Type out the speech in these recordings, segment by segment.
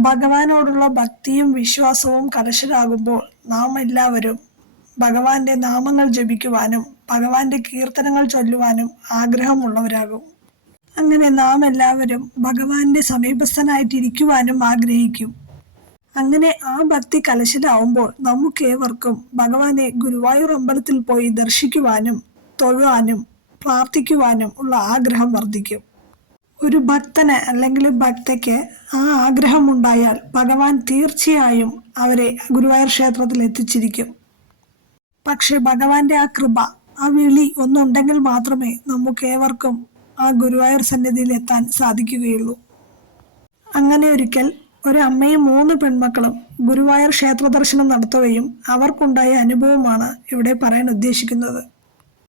ഭഗവാനോടുള്ള ഭക്തിയും വിശ്വാസവും കരശരാകുമ്പോൾ നാം എല്ലാവരും ഭഗവാന്റെ നാമങ്ങൾ ജപിക്കുവാനും ഭഗവാന്റെ കീർത്തനങ്ങൾ ചൊല്ലുവാനും ആഗ്രഹമുള്ളവരാകും. അങ്ങനെ നാം എല്ലാവരും ഭഗവാന്റെ സമീപസ്ഥനായിട്ടിരിക്കുവാനും ആഗ്രഹിക്കും. അങ്ങനെ ആ ഭക്തി കലശലാവുമ്പോൾ നമുക്കേവർക്കും ഭഗവാനെ ഗുരുവായൂർ അമ്പലത്തിൽ പോയി ദർശിക്കുവാനും തൊഴുവാനും പ്രാർത്ഥിക്കുവാനും ഉള്ള ആഗ്രഹം വർദ്ധിക്കും. ഒരു ഭക്തന് അല്ലെങ്കിൽ ഭക്തയ്ക്ക് ആ ആഗ്രഹം ഉണ്ടായാൽ ഭഗവാൻ തീർച്ചയായും അവരെ ഗുരുവായൂർ ക്ഷേത്രത്തിൽ എത്തിച്ചിരിക്കും. പക്ഷെ ഭഗവാന്റെ ആ കൃപ ആ വിളി ഒന്നുണ്ടെങ്കിൽ മാത്രമേ നമുക്കേവർക്കും ആ ഗുരുവായൂർ സന്നിധിയിൽ എത്താൻ സാധിക്കുകയുള്ളൂ. അങ്ങനെ ഒരിക്കൽ ഒരു അമ്മയും മൂന്ന് പെൺമക്കളും ഗുരുവായൂർ ക്ഷേത്ര ദർശനം നടത്തുകയും അവർക്കുണ്ടായ അനുഭവമാണ് ഇവിടെ പറയാൻ ഉദ്ദേശിക്കുന്നത്.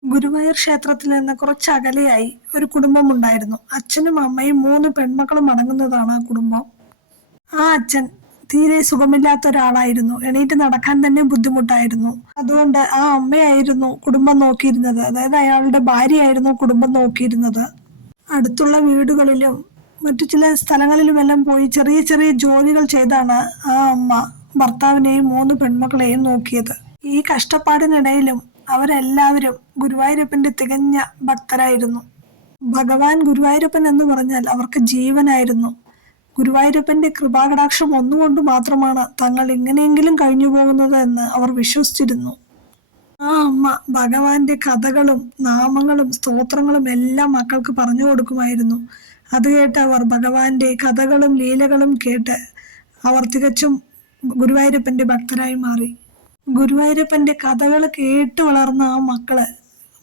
ഗുരുവായൂർ ക്ഷേത്രത്തിൽ നിന്ന് കുറച്ച് അകലെയായി ഒരു കുടുംബം ഉണ്ടായിരുന്നു. അച്ഛനും അമ്മയും മൂന്ന് പെൺമക്കളും അടങ്ങുന്നതാണ് ആ കുടുംബം. ആ അച്ഛൻ തീരെ സുഖമില്ലാത്ത ഒരാളായിരുന്നു. എണീറ്റ് നടക്കാൻ തന്നെ ബുദ്ധിമുട്ടായിരുന്നു. അതുകൊണ്ട് ആ അമ്മയായിരുന്നു കുടുംബം നോക്കിയിരുന്നത്. അതായത് അയാളുടെ ഭാര്യയായിരുന്നു കുടുംബം നോക്കിയിരുന്നത്. അടുത്തുള്ള വീടുകളിലും മറ്റു ചില സ്ഥലങ്ങളിലുമെല്ലാം പോയി ചെറിയ ചെറിയ ജോലികൾ ചെയ്താണ് ആ അമ്മ ഭർത്താവിനെയും മൂന്ന് പെൺമക്കളെയും നോക്കിയത്. ഈ കഷ്ടപ്പാടിനിടയിലും അവരെല്ലാവരും ഗുരുവായൂരപ്പന്റെ തികഞ്ഞ ഭക്തരായിരുന്നു. ഭഗവാൻ ഗുരുവായൂരപ്പൻ എന്ന് പറഞ്ഞാൽ അവർക്ക് ജീവനായിരുന്നു. ഗുരുവായൂരപ്പന്റെ കൃപാകടാക്ഷം ഒന്നുകൊണ്ട് മാത്രമാണ് തങ്ങൾ എങ്ങനെയെങ്കിലും കഴിഞ്ഞു പോകുന്നത് എന്ന് അവർ വിശ്വസിച്ചിരുന്നു. ആ അമ്മ ഭഗവാന്റെ കഥകളും നാമങ്ങളും സ്തോത്രങ്ങളും എല്ലാം മക്കൾക്ക് പറഞ്ഞു കൊടുക്കുമായിരുന്നു. അത് കേട്ട് അവർ ഭഗവാന്റെ കഥകളും ലീലകളും കേട്ട് അവർ തികച്ചും ഗുരുവായൂരപ്പന്റെ ഭക്തരായി മാറി. ഗുരുവായൂരപ്പന്റെ കഥകൾ കേട്ട് വളർന്ന ആ മക്കൾ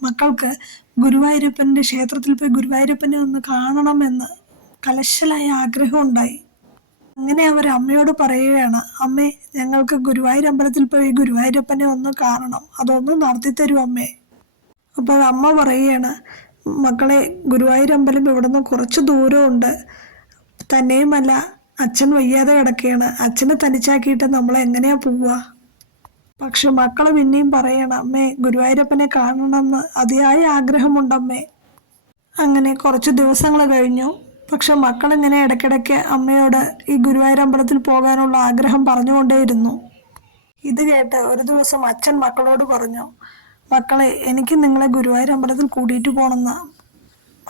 മക്കൾക്ക് ഗുരുവായൂരപ്പന്റെ ക്ഷേത്രത്തിൽ പോയി ഗുരുവായൂരപ്പനെ ഒന്ന് കാണണമെന്ന് കലശലായ ആഗ്രഹം ഉണ്ടായി അങ്ങനെ അവർ അമ്മയോട് പറയുകയാണ് അമ്മേ ഞങ്ങൾക്ക് ഗുരുവായൂർ അമ്പലത്തിൽ പോയി ഗുരുവായൂരപ്പനെ ഒന്ന് കാണണം അതൊന്ന് നടത്തി തരൂ അമ്മേ. അപ്പോൾ അമ്മ പറയുകയാണ് മക്കളെ ഗുരുവായൂർ അമ്പലം ഇവിടുന്ന് കുറച്ച് ദൂരമുണ്ട്. തന്നെയുമല്ല അച്ഛൻ വയ്യാതെ കിടക്കുകയാണ്. അച്ഛനെ തനിച്ചാക്കിയിട്ട് നമ്മൾ എങ്ങനെയാ പോവുക? പക്ഷെ മക്കൾ പിന്നെയും പറയണം അമ്മേ ഗുരുവായൂരപ്പനെ കാണണമെന്ന് അതിയായ ആഗ്രഹമുണ്ടമ്മേ. അങ്ങനെ കുറച്ച് ദിവസങ്ങൾ കഴിഞ്ഞു. പക്ഷെ മക്കൾ ഇങ്ങനെ ഇടയ്ക്കിടയ്ക്ക് അമ്മയോട് ഈ ഗുരുവായൂർ അമ്പലത്തിൽ പോകാനുള്ള ആഗ്രഹം പറഞ്ഞുകൊണ്ടേയിരുന്നു. ഇത് കേട്ട് ഒരു ദിവസം അച്ഛൻ മക്കളോട് പറഞ്ഞു മക്കളെ എനിക്ക് നിങ്ങളെ ഗുരുവായൂർ അമ്പലത്തിൽ കൂട്ടിയിട്ട് പോകണമെന്ന്.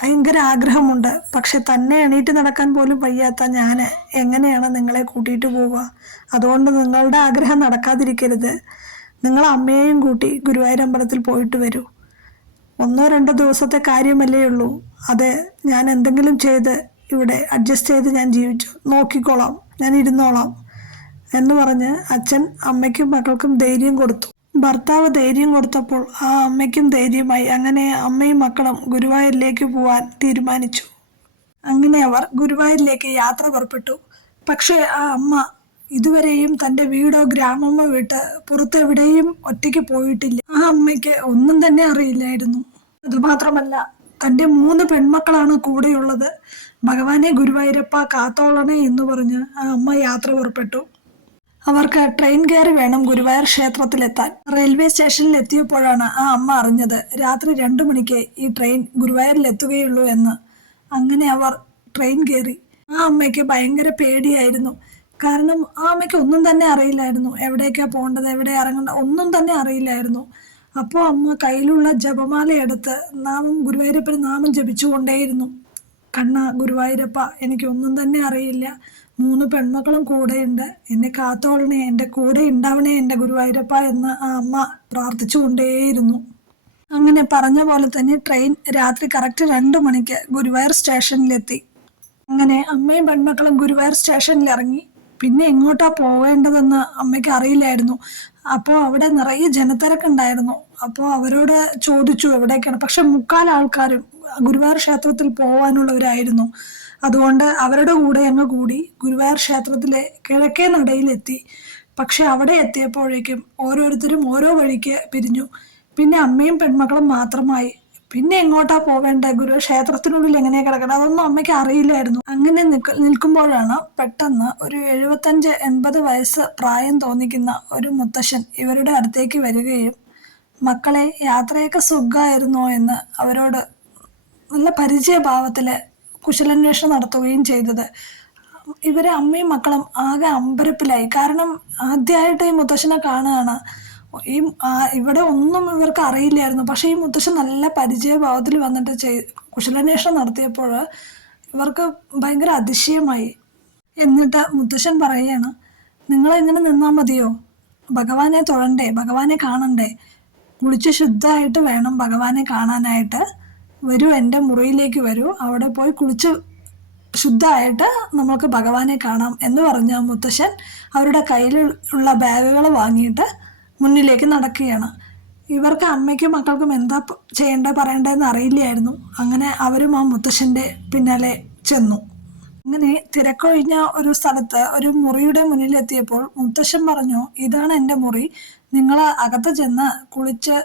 ഭയങ്കര ആഗ്രഹമുണ്ട്. പക്ഷെ തന്നെ എണീറ്റ് നടക്കാൻ പോലും വയ്യാത്ത ഞാൻ എങ്ങനെയാണ് നിങ്ങളെ കൂട്ടിയിട്ട് പോവുക? അതുകൊണ്ട് നിങ്ങളുടെ ആഗ്രഹം നടക്കാതിരിക്കരുത്. നിങ്ങൾ അമ്മയെയും കൂട്ടി ഗുരുവായൂരമ്പലത്തിൽ പോയിട്ട് വരൂ. ഒന്നോ രണ്ടോ ദിവസത്തെ കാര്യമല്ലേ ഉള്ളൂ. അത് ഞാൻ എന്തെങ്കിലും ചെയ്ത് ഇവിടെ അഡ്ജസ്റ്റ് ചെയ്ത് ഞാൻ ജീവിച്ചു. നോക്കിക്കോളാം. ഞാൻ ഇരുന്നോളാം. എന്ന് പറഞ്ഞ് അച്ഛൻ അമ്മയ്ക്കും മക്കൾക്കും ധൈര്യം കൊടുത്തു. ഭർത്താവ് ധൈര്യം കൊടുത്തപ്പോൾ ആ അമ്മയ്ക്കും ധൈര്യമായി അങ്ങനെ അമ്മയും മക്കളും ഗുരുവായൂരിലേക്ക് പോവാൻ തീരുമാനിച്ചു. അങ്ങനെ അവർ ഗുരുവായൂരിലേക്ക് യാത്ര പുറപ്പെട്ടു. പക്ഷേ ആ അമ്മ ഇതുവരെയും തന്റെ വീടോ ഗ്രാമമോ വിട്ട് പുറത്തെവിടെയും ഒറ്റയ്ക്ക് പോയിട്ടില്ല. ആ അമ്മയ്ക്ക് ഒന്നും തന്നെ അറിയില്ലായിരുന്നു. അതുമാത്രമല്ല തന്റെ മൂന്ന് പെൺമക്കളാണ് കൂടെയുള്ളത്. ഭഗവാനെ ഗുരുവായൂരപ്പ കാത്തോളണേ എന്ന് പറഞ്ഞ് ആ അമ്മ യാത്ര പുറപ്പെട്ടു. അവർക്ക് ട്രെയിൻ കയറി വേണം ഗുരുവായൂർ ക്ഷേത്രത്തിലെത്താൻ. റെയിൽവേ സ്റ്റേഷനിൽ എത്തിയപ്പോഴാണ് ആ അമ്മ അറിഞ്ഞത്. രാത്രി രണ്ടു മണിക്ക് ഈ ട്രെയിൻ ഗുരുവായൂരിൽ എത്തുകയുള്ളൂ എന്ന്. അങ്ങനെ അവർ ട്രെയിൻ കയറി. ആ അമ്മയ്ക്ക് ഭയങ്കര പേടിയായിരുന്നു. കാരണം ആ അമ്മയ്ക്ക് ഒന്നും തന്നെ അറിയില്ലായിരുന്നു. എവിടേക്കാ പോകേണ്ടത് എവിടെ ഇറങ്ങേണ്ടത് ഒന്നും തന്നെ അറിയില്ലായിരുന്നു. അപ്പോൾ അമ്മ കയ്യിലുള്ള ജപമാല എടുത്ത് നാമം ഗുരുവായൂരപ്പന് നാമം ജപിച്ചുകൊണ്ടേയിരുന്നു. കണ്ണ ഗുരുവായൂരപ്പ എനിക്കൊന്നും തന്നെ അറിയില്ല. മൂന്ന് പെൺമക്കളും കൂടെയുണ്ട്. എന്നെ കാത്തോളണേ എന്റെ കൂടെ ഉണ്ടാവണേ എന്റെ ഗുരുവായൂരപ്പ എന്ന് ആ അമ്മ പ്രാർത്ഥിച്ചുകൊണ്ടേയിരുന്നു. അങ്ങനെ പറഞ്ഞ പോലെ തന്നെ ട്രെയിൻ രാത്രി കറക്റ്റ് രണ്ട് മണിക്ക് ഗുരുവായൂർ സ്റ്റേഷനിലെത്തി. അങ്ങനെ അമ്മയും പെൺമക്കളും ഗുരുവായൂർ സ്റ്റേഷനിൽ ഇറങ്ങി പിന്നെ എങ്ങോട്ടാ പോവേണ്ടതെന്ന് അമ്മയ്ക്ക് അറിയില്ലായിരുന്നു. അപ്പോൾ അവിടെ നിറയെ ജനത്തിരക്കുണ്ടായിരുന്നു. അപ്പോൾ അവരോട് ചോദിച്ചു എവിടേക്കാണ്. പക്ഷെ മുക്കാൽ ആൾക്കാരും ഗുരുവായൂർ ക്ഷേത്രത്തിൽ പോകാനുള്ളവരായിരുന്നു അതുകൊണ്ട് അവരുടെ കൂടെ അങ്ങ് കൂടി ഗുരുവായൂർ ക്ഷേത്രത്തിലെ കിഴക്കേ നടയിലെത്തി. പക്ഷെ അവിടെ എത്തിയപ്പോഴേക്കും ഓരോരുത്തരും ഓരോ വഴിക്ക് പിരിഞ്ഞു. പിന്നെ അമ്മയും പെൺമക്കളും മാത്രമായി. പിന്നെ എങ്ങോട്ടാ പോകേണ്ടത് ഗുരു ക്ഷേത്രത്തിനുള്ളിൽ എങ്ങനെയാ കിടക്കണം? അതൊന്നും അമ്മയ്ക്ക് അറിയില്ലായിരുന്നു. അങ്ങനെ നിൽക്ക നിൽക്കുമ്പോഴാണ് പെട്ടെന്ന് ഒരു എഴുപത്തഞ്ച് എൺപത് വയസ്സ് പ്രായം തോന്നിക്കുന്ന ഒരു മുത്തശ്ശൻ ഇവരുടെ അടുത്തേക്ക് വരികയും മക്കളെ യാത്രയൊക്കെ സുഖമായിരുന്നോ എന്ന് അവരോട് നല്ല പരിചയഭാവത്തിൽ കുശലാന്വേഷണം നടത്തുകയും ചെയ്തത്. ഇവരെ അമ്മയും മക്കളും ആകെ അമ്പരപ്പിലായി. കാരണം ആദ്യമായിട്ട് ഈ മുത്തശ്ശനെ കാണുകയാണ്. ഈ ഇവിടെ ഒന്നും ഇവർക്ക് അറിയില്ലായിരുന്നു. പക്ഷേ ഈ മുത്തശ്ശൻ നല്ല പരിചയഭാവത്തിൽ വന്നിട്ട് ചെയ് കുശലാന്വേഷണം നടത്തിയപ്പോൾ ഇവർക്ക് ഭയങ്കര അതിശയമായി. എന്നിട്ട് മുത്തശ്ശൻ പറയുകയാണ് നിങ്ങളെങ്ങനെ നിന്നാൽ മതിയോ? ഭഗവാനെ തൊഴണ്ടേ? ഭഗവാനെ കാണണ്ടേ? കുളിച്ച് ശുദ്ധമായിട്ട് വേണം ഭഗവാനെ കാണാനായിട്ട്. വരൂ എന്റെ മുറിയിലേക്ക് വരൂ. അവിടെ പോയി കുളിച്ച് ശുദ്ധമായിട്ട് നമുക്ക് ഭഗവാനെ കാണാം എന്ന് പറഞ്ഞ മുത്തശ്ശൻ അവരുടെ കയ്യിലുള്ള ബാഗുകൾ വാങ്ങിയിട്ട് മുന്നിലേക്ക് നടക്കുകയാണ്. ഇവർക്ക് അമ്മയ്ക്കും മക്കൾക്കും എന്താ ചെയ്യേണ്ടത് പറയേണ്ടതെന്ന് അറിയില്ലായിരുന്നു. അങ്ങനെ അവരും ആ മുത്തശ്ശന്റെ പിന്നാലെ ചെന്നു. അങ്ങനെ തിരക്കൊഴിഞ്ഞ ഒരു സ്ഥലത്ത് ഒരു മുറിയുടെ മുന്നിലെത്തിയപ്പോൾ മുത്തശ്ശൻ പറഞ്ഞു ഇതാണ് എന്റെ മുറി. നിങ്ങൾ അകത്ത് ചെന്ന് കുളിച്ച്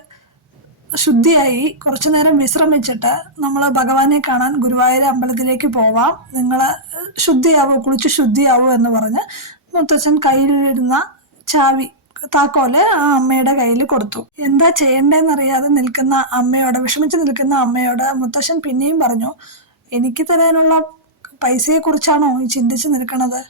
ശുദ്ധിയായി കുറച്ചു നേരം വിശ്രമിച്ചിട്ട് നമ്മൾ ഭഗവാനെ കാണാൻ ഗുരുവായൂർ അമ്പലത്തിലേക്ക് പോവാം. നിങ്ങൾ ശുദ്ധിയാവോ കുളിച്ച് ശുദ്ധിയാവോ എന്ന് പറഞ്ഞ് മുത്തച്ഛൻ കയ്യിലിരുന്ന ചാവി താക്കോൽ ആ അമ്മയുടെ കയ്യിൽ കൊടുത്തു. എന്താ ചെയ്യണ്ടേന്നറിയാതെ നിൽക്കുന്ന അമ്മയോട് വിഷമിച്ച് നിൽക്കുന്ന അമ്മയോട് മുത്തശ്ശൻ പിന്നെയും പറഞ്ഞു എനിക്ക് തരാനുള്ള പൈസയെക്കുറിച്ചാണോ ഈ ചിന്തിച്ച് നിൽക്കണത്?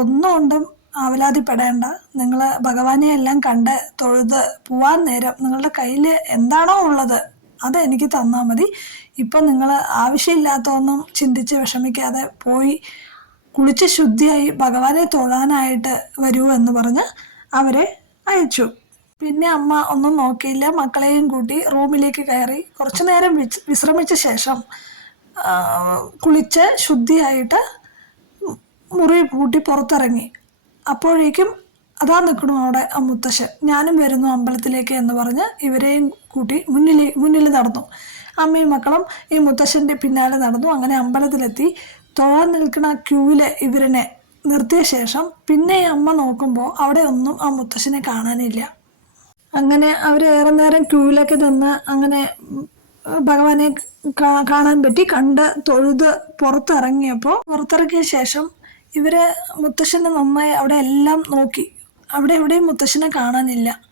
ഒന്നും കൊണ്ടും ആവലാതിപ്പെടേണ്ട. നിങ്ങൾ ഭഗവാനെ എല്ലാം കണ്ട് തൊഴുത് പോവാൻ നേരം നിങ്ങളുടെ കയ്യിൽ എന്താണോ ഉള്ളത് അത് എനിക്ക് തന്നാൽ മതി. ഇപ്പം നിങ്ങൾ ആവശ്യമില്ലാത്തതൊന്നും ചിന്തിച്ച് വിഷമിക്കാതെ പോയി കുളിച്ച് ശുദ്ധിയായി ഭഗവാനെ തൊഴാനായിട്ട് വരൂ എന്ന് പറഞ്ഞ് അവരെ അയച്ചു. പിന്നെ അമ്മ ഒന്നും നോക്കിയില്ല. മക്കളെയും കൂട്ടി റൂമിലേക്ക് കയറി കുറച്ചു നേരം വിശ്രമിച്ച ശേഷം കുളിച്ച് ശുദ്ധിയായിട്ട് മുറി പൂട്ടി പുറത്തിറങ്ങി. അപ്പോഴേക്കും അതാ നിൽക്കണു അവിടെ ആ മുത്തശ്ശൻ. ഞാനും വരുന്നു അമ്പലത്തിലേക്ക് എന്ന് പറഞ്ഞ് ഇവരെയും കൂട്ടി മുന്നിൽ മുന്നിൽ നടന്നു. അമ്മയും മക്കളും ഈ മുത്തശ്ശന്റെ പിന്നാലെ നടന്നു. അങ്ങനെ അമ്പലത്തിലെത്തി. തൊഴാൻ നിൽക്കുന്ന ക്യൂവിൽ ഇവരനെ നിർത്തിയ ശേഷം പിന്നെ അമ്മ നോക്കുമ്പോൾ അവിടെ ഒന്നും ആ മുത്തശ്ശനെ കാണാനില്ല. അങ്ങനെ അവർ ഏറെ നേരം ക്യൂവിലൊക്കെ നിന്ന് അങ്ങനെ ഭഗവാനെ കാണാൻ പറ്റി. കണ്ട് തൊഴുത് പുറത്തിറങ്ങിയപ്പോൾ പുറത്തിറങ്ങിയ ശേഷം ഇവർ മുത്തശ്ശന്റെ നന്നായി അവിടെ എല്ലാം നോക്കി. അവിടെ എവിടെയും മുത്തശ്ശനെ കാണാനില്ല.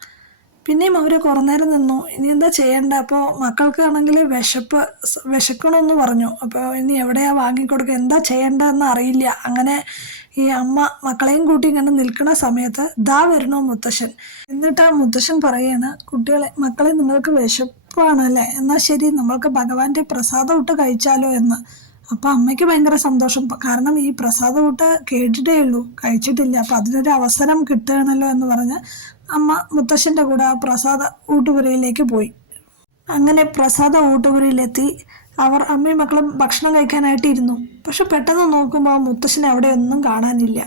പിന്നെയും അവർ കുറേ നേരം നിന്നു. ഇനി എന്താ ചെയ്യേണ്ട? അപ്പോൾ മക്കൾക്കാണെങ്കിൽ വിശപ്പ് വിശക്കണമെന്ന് പറഞ്ഞു. അപ്പോൾ ഇനി എവിടെയാ വാങ്ങിക്കൊടുക്കുക? എന്താ ചെയ്യേണ്ടതെന്ന് അറിയില്ല. അങ്ങനെ ഈ അമ്മ മക്കളെയും കൂട്ടി ഇങ്ങനെ നിൽക്കുന്ന സമയത്ത് ദാ വരണോ മുത്തശ്ശൻ. എന്നിട്ട് ആ മുത്തശ്ശൻ പറയാണ് കുട്ടികളെ മക്കളെ നിങ്ങൾക്ക് വിശപ്പാണല്ലേ എന്നാൽ ശരി നമ്മൾക്ക് ഭഗവാന്റെ പ്രസാദം ഇട്ട് കഴിച്ചാലോ എന്ന്. അപ്പൊ അമ്മയ്ക്ക് ഭയങ്കര സന്തോഷം. കാരണം ഈ പ്രസാദ കൂട്ട് കേട്ടിട്ടേ ഉള്ളൂ. കഴിച്ചിട്ടില്ല. അപ്പൊ അതിനൊരു അവസരം കിട്ടുകയാണല്ലോ എന്ന് പറഞ്ഞ് അമ്മ മുത്തശ്ശന്റെ കൂടെ ആ പ്രസാദ ഊട്ടുപുരയിലേക്ക് പോയി. അങ്ങനെ പ്രസാദ ഊട്ടുപുരയിലെത്തി. അവർ അമ്മയും മക്കളും ഭക്ഷണം കഴിക്കാനായിട്ട് ഇരുന്നു. പക്ഷെ പെട്ടെന്ന് നോക്കുമ്പോൾ മുത്തശ്ശൻ അവിടെ ഒന്നും കാണാനില്ല.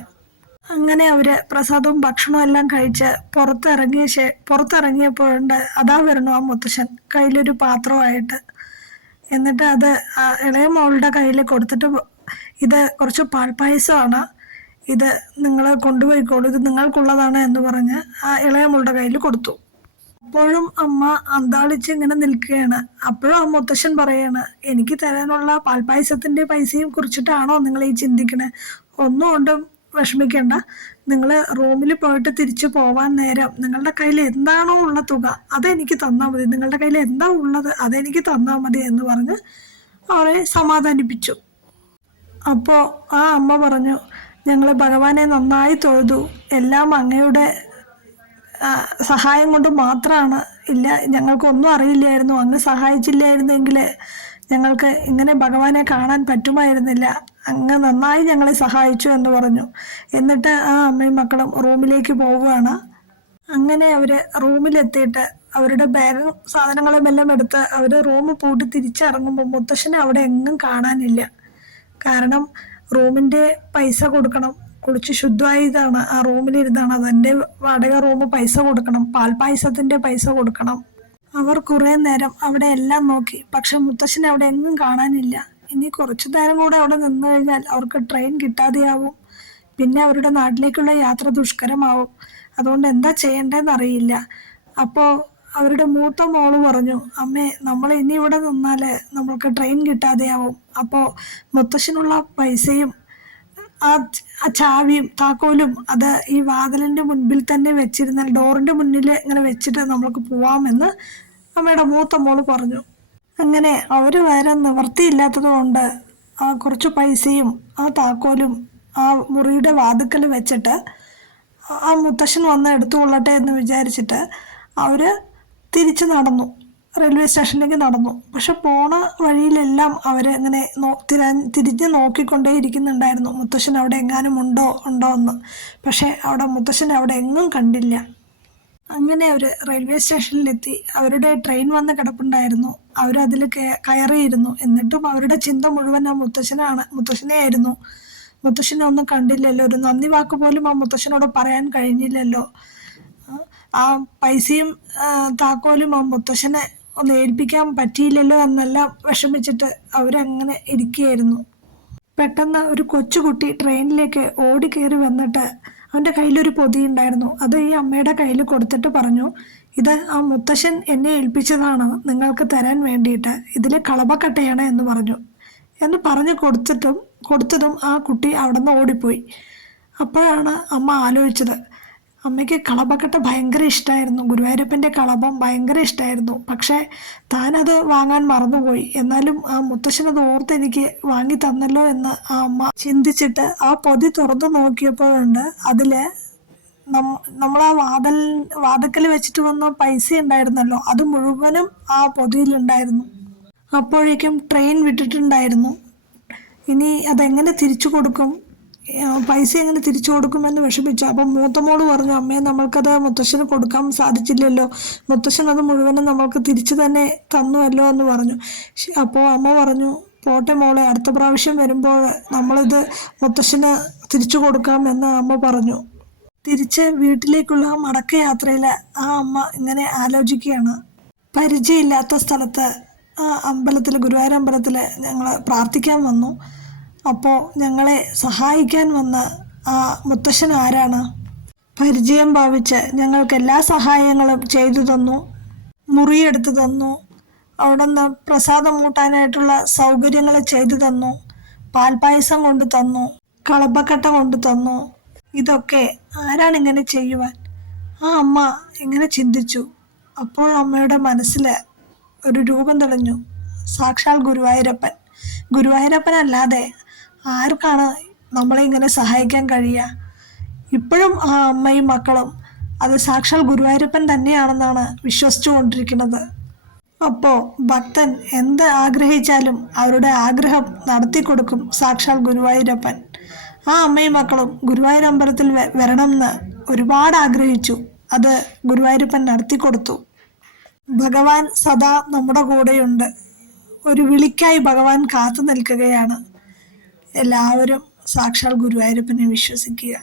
അങ്ങനെ അവർ പ്രസാദവും ഭക്ഷണവും എല്ലാം കഴിച്ച് പുറത്തിറങ്ങിയ ശേ പുറത്തിറങ്ങിയപ്പോഴുണ്ട് അതാ വരണു ആ മുത്തശ്ശൻ. കയ്യിലൊരു പാത്രമായിട്ട് എന്നിട്ട് അത് ഇളയ മോളുടെ കയ്യിൽ കൊടുത്തിട്ട് ഇത് കുറച്ച് പാൽപ്പായസമാണ്. ഇത് നിങ്ങൾ കൊണ്ടുപോയിക്കോളൂ. ഇത് നിങ്ങൾക്കുള്ളതാണ് എന്ന് പറഞ്ഞ് ആ ഇളയ മോളുടെ കയ്യിൽ കൊടുത്തു. അപ്പോഴും അമ്മ അന്താളിച്ച് ഇങ്ങനെ നിൽക്കുകയാണ്. അപ്പോഴും ആ മുത്തശ്ശൻ പറയാണ് എനിക്ക് തരാനുള്ള പാൽപ്പായസത്തിന്റെ പൈസയും കുറിച്ചിട്ടാണോ നിങ്ങൾ ഈ ചിന്തിക്കണേ? ഒന്നും കൊണ്ടും വിഷമിക്കണ്ട. നിങ്ങൾ റൂമിൽ പോയിട്ട് തിരിച്ചു പോവാൻ നേരം നിങ്ങളുടെ കയ്യിൽ എന്താണോ ഉള്ള തുക അതെനിക്ക് തന്നാൽ മതി. നിങ്ങളുടെ കയ്യിൽ എന്താ ഉള്ളത് അതെനിക്ക് തന്നാൽ മതി എന്ന് പറഞ്ഞ് അവരെ സമാധാനിപ്പിച്ചു. അപ്പോൾ ആ അമ്മ പറഞ്ഞു ഞങ്ങൾ ഭഗവാനെ നന്നായി തൊഴുതു. എല്ലാം അങ്ങയുടെ സഹായം കൊണ്ട് മാത്രമാണ് ഇല്ല ഞങ്ങൾക്കൊന്നും അറിയില്ലായിരുന്നു. അങ്ങ് സഹായിച്ചില്ലായിരുന്നെങ്കിൽ ഞങ്ങൾക്ക് ഇങ്ങനെ ഭഗവാനെ കാണാൻ പറ്റുമായിരുന്നില്ല. അങ്ങ് നന്നായി ഞങ്ങളെ സഹായിച്ചു എന്ന് പറഞ്ഞു. എന്നിട്ട് ആ അമ്മയും മക്കളും റൂമിലേക്ക് പോവുകയാണ്. അങ്ങനെ അവർ റൂമിലെത്തിയിട്ട് അവരുടെ ബാഗും സാധനങ്ങളും എല്ലാം എടുത്ത് അവർ റൂം പൂട്ടി തിരിച്ചിറങ്ങുമ്പോൾ മുത്തശ്ശനെ അവിടെ എങ്ങും കാണാനില്ല. കാരണം റൂമിന്റെ പൈസ കൊടുക്കണം. കുളിച്ച് ശുദ്ധമായതാണ് ആ റൂമിലിരുന്നാണ് അതിന്റെ വാടക റൂം പൈസ കൊടുക്കണം. പാൽപായസത്തിന്റെ പൈസ കൊടുക്കണം. അവർ കുറേ നേരം അവിടെ എല്ലാം നോക്കി. പക്ഷെ മുത്തശ്ശനെ അവിടെ എങ്ങും കാണാനില്ല. ഇനി കുറച്ചു നേരം കൂടെ അവിടെ നിന്ന് കഴിഞ്ഞാൽ അവർക്ക് ട്രെയിൻ കിട്ടാതെയാവും. പിന്നെ അവരുടെ നാട്ടിലേക്കുള്ള യാത്ര ദുഷ്കരമാവും. അതുകൊണ്ട് എന്താ ചെയ്യേണ്ടതെന്ന് അറിയില്ല. അപ്പോ അവരുടെ മൂത്ത മോൾ പറഞ്ഞു അമ്മേ നമ്മൾ ഇനി ഇവിടെ നിന്നാൽ നമ്മൾക്ക് ട്രെയിൻ കിട്ടാതെയാവും. അപ്പോ മുത്തശ്ശനുള്ള പൈസയും ആ ആ ചാവിയും താക്കോലും അത് ഈ വാതിലിന്റെ മുൻപിൽ തന്നെ വെച്ചിരുന്നാൽ ഡോറിന്റെ മുന്നിൽ ഇങ്ങനെ വെച്ചിട്ട് നമ്മൾക്ക് പോവാമെന്ന് അമ്മയുടെ മൂത്ത മോൾ പറഞ്ഞു. അങ്ങനെ അവർ വേറെ നിവൃത്തിയില്ലാത്തത് കൊണ്ട് ആ കുറച്ച് പൈസയും ആ താക്കോലും ആ മുറിയുടെ വാതുക്കൽ വെച്ചിട്ട് ആ മുത്തശ്ശൻ വന്ന് എടുത്തുകൊള്ളട്ടെ എന്ന് വിചാരിച്ചിട്ട് അവർ തിരിച്ച് നടന്നു. റെയിൽവേ സ്റ്റേഷനിലേക്ക് നടന്നു. പക്ഷെ പോണ വഴിയിലെല്ലാം അവർ ഇങ്ങനെ നോ തിര തിരിഞ്ഞ് നോക്കിക്കൊണ്ടേ ഇരിക്കുന്നുണ്ടായിരുന്നു മുത്തശ്ശൻ അവിടെ എങ്ങാനും ഉണ്ടോ ഉണ്ടോ എന്ന്. പക്ഷേ അവിടെ മുത്തശ്ശൻ അവിടെ എങ്ങും കണ്ടില്ല. അങ്ങനെ അവർ റെയിൽവേ സ്റ്റേഷനിലെത്തി അവരുടെ ട്രെയിൻ വന്ന് കിടപ്പുണ്ടായിരുന്നു. അവരതിൽ കയറിയിരുന്നു. എന്നിട്ടും അവരുടെ ചിന്ത മുഴുവൻ ആ മുത്തശ്ശനാണ് മുത്തശ്ശനെ ആയിരുന്നു മുത്തശ്ശനെ ഒന്നും കണ്ടില്ലല്ലോ. ഒരു നന്ദി വാക്ക് പോലും ആ മുത്തശ്ശനോട് പറയാൻ കഴിഞ്ഞില്ലല്ലോ. ആ പൈസയും താക്കോലും ആ മുത്തശ്ശനെ ഒന്ന് ഏൽപ്പിക്കാൻ പറ്റിയില്ലല്ലോ എന്നെല്ലാം വിഷമിച്ചിട്ട് അവരങ്ങനെ ഇരിക്കുകയായിരുന്നു. പെട്ടെന്ന് ഒരു കൊച്ചുകുട്ടി ട്രെയിനിലേക്ക് ഓടി കയറി വന്നിട്ട് അവന്റെ കയ്യിലൊരു പൊതി ഉണ്ടായിരുന്നു. അത് ഈ അമ്മയുടെ കയ്യിൽ കൊടുത്തിട്ട് പറഞ്ഞു ഇത് ആ മുത്തശ്ശൻ എന്നെ ഏൽപ്പിച്ചതാണ്. നിങ്ങൾക്ക് തരാൻ വേണ്ടിയിട്ട്. ഇതിൽ കളപക്കട്ടയാണ് എന്ന് പറഞ്ഞു. എന്ന് പറഞ്ഞു കൊടുത്തിട്ടും കൊടുത്തതും ആ കുട്ടി അവിടെ നിന്ന് ഓടിപ്പോയി. അപ്പോഴാണ് അമ്മ ആലോചിച്ചത് അമ്മയ്ക്ക് കളപക്കട്ട ഭയങ്കര ഇഷ്ടമായിരുന്നു ഗുരുവായൂരപ്പന്റെ കളഭം ഭയങ്കര ഇഷ്ടമായിരുന്നു പക്ഷേ താനത് വാങ്ങാൻ മറന്നുപോയി. എന്നാലും ആ മുത്തശ്ശനത് ഓർത്ത് എനിക്ക് വാങ്ങി തന്നല്ലോ എന്ന് ആ അമ്മ ചിന്തിച്ചിട്ട് ആ പൊതി തുറന്നു നോക്കിയപ്പോഴുണ്ട് അതിൽ നമ്മൾ ആ വാതൽ വാതക്കൽ വെച്ചിട്ട് വന്ന പൈസ ഉണ്ടായിരുന്നല്ലോ അത് മുഴുവനും ആ പൊതിയിലുണ്ടായിരുന്നു. അപ്പോഴേക്കും ട്രെയിൻ വിട്ടിട്ടുണ്ടായിരുന്നു. ഇനി അതെങ്ങനെ തിരിച്ചു കൊടുക്കും? പൈസ എങ്ങനെ തിരിച്ചു കൊടുക്കുമെന്ന് വിഷമിച്ചു. അപ്പം മൂത്തമോട് പറഞ്ഞു അമ്മയെ നമ്മൾക്കത് മുത്തശ്ശന് കൊടുക്കാൻ സാധിച്ചില്ലല്ലോ. മുത്തശ്ശൻ അത് മുഴുവനും നമ്മൾക്ക് തിരിച്ചു തന്നെ തന്നുവല്ലോ എന്ന് പറഞ്ഞു. അപ്പോൾ അമ്മ പറഞ്ഞു പോട്ടെ മോളെ അടുത്ത പ്രാവശ്യം വരുമ്പോൾ നമ്മളിത് മുത്തശ്ശന് തിരിച്ചു കൊടുക്കാം എന്ന് അമ്മ പറഞ്ഞു. തിരിച്ച് വീട്ടിലേക്കുള്ള മടക്കയാത്രയിൽ ആ അമ്മ ഇങ്ങനെ ആലോചിക്കുകയാണ്. പരിചയമില്ലാത്ത സ്ഥലത്ത് ആ അമ്പലത്തിൽ ഗുരുവായൂർ അമ്പലത്തിൽ ഞങ്ങൾ പ്രാർത്ഥിക്കാൻ വന്നു. അപ്പോൾ ഞങ്ങളെ സഹായിക്കാൻ വന്ന ആ മുത്തശ്ശൻ ആരാണ്? പരിചയം ഭാവിച്ച് ഞങ്ങൾക്ക് എല്ലാ സഹായങ്ങളും ചെയ്തു തന്നു മുറിയെടുത്ത് തന്നു അവിടെ നിന്ന് പ്രസാദം കൂട്ടാനായിട്ടുള്ള സൗകര്യങ്ങൾ ചെയ്തു തന്നു പാൽപ്പായസം കൊണ്ട് തന്നു കളപ്പക്കട്ട കൊണ്ട് തന്നു. ഇതൊക്കെ ആരാണ് ഇങ്ങനെ ചെയ്യുവാൻ? ആ അമ്മ ഇങ്ങനെ ചിന്തിച്ചു. അപ്പോൾ അമ്മയുടെ മനസ്സിൽ ഒരു രൂപം തെളിഞ്ഞു. സാക്ഷാൽ ഗുരുവായൂരപ്പൻ. അല്ലാതെ ആർക്കാണ് നമ്മളെ ഇങ്ങനെ സഹായിക്കാൻ കഴിയുക? ഇപ്പോഴും ആ അമ്മയും മക്കളും അത് സാക്ഷാൽ ഗുരുവായൂരപ്പൻ തന്നെയാണെന്നാണ് വിശ്വസിച്ചു കൊണ്ടിരിക്കുന്നത് അപ്പോൾ ഭക്തൻ എന്ത് ആഗ്രഹിച്ചാലും അവരുടെ ആഗ്രഹം നടത്തി കൊടുക്കും സാക്ഷാൽ ഗുരുവായൂരപ്പൻ. ആ അമ്മയും മക്കളും ഗുരുവായൂർ അമ്പലത്തിൽ വരണമെന്ന് ഒരുപാട് ആഗ്രഹിച്ചു. അത് ഗുരുവായൂരപ്പൻ നടത്തി കൊടുത്തു ഭഗവാൻ സദാ നമ്മുടെ കൂടെയുണ്ട്. ഒരു വിളിക്കായി ഭഗവാൻ കാത്തു നിൽക്കുകയാണ്. എല്ലാവരും സാക്ഷാൽ ഗുരുവായൂരപ്പനെ വിശ്വസിക്കുക